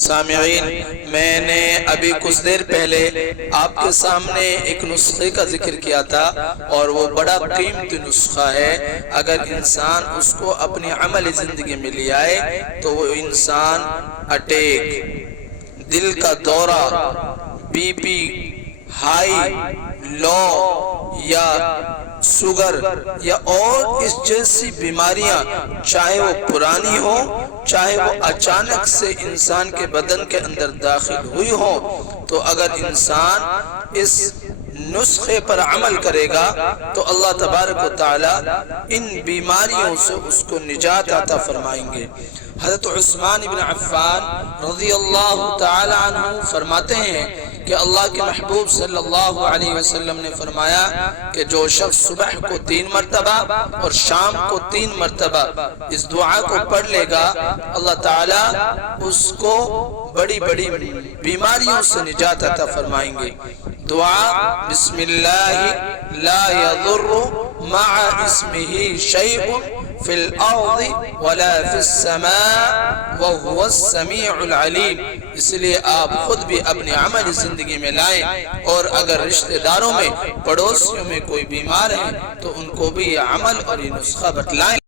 سامعین، میں نے ابھی کچھ دیر پہلے آپ کے سامنے ایک نسخے کا ذکر کیا تھا، اور وہ بڑا قیمتی نسخہ ہے۔ اگر انسان اس کو اپنی عملی زندگی میں لے آئے تو وہ انسان اٹیک، دل کا دورہ، بی پی ہائی، لو یا شوگر یا اور اس جیسی بیماریاں، چاہے وہ پرانی ہو چاہے وہ اچانک سے انسان کے بدن کے اندر داخل ہوئی ہو، تو اگر انسان اس نسخے پر عمل کرے گا تو اللہ تبارک و تعالی ان بیماریوں سے اس کو نجات عطا فرمائیں گے۔ حضرت عثمان بن عفان رضی اللہ تعالی عنہ فرماتے ہیں کہ اللہ کے محبوب صلی اللہ علیہ وسلم نے فرمایا کہ جو شخص صبح کو 3 مرتبہ اور شام کو 3 مرتبہ اس دعا کو پڑھ لے گا، اللہ تعالیٰ اس کو بڑی بڑی بیماریوں سے نجات عطا فرمائیں گے۔ دعا: بسم اللہ لا یضر مع اسمہ شیء فی الارض ولا فی السماء وهو السمیع العلیم۔ اس لیے آپ خود بھی اپنی عملی زندگی میں لائیں، اور اگر رشتہ داروں میں، پڑوسیوں میں کوئی بیمار ہے تو ان کو بھی یہ عمل اور یہ نسخہ بتلائیں۔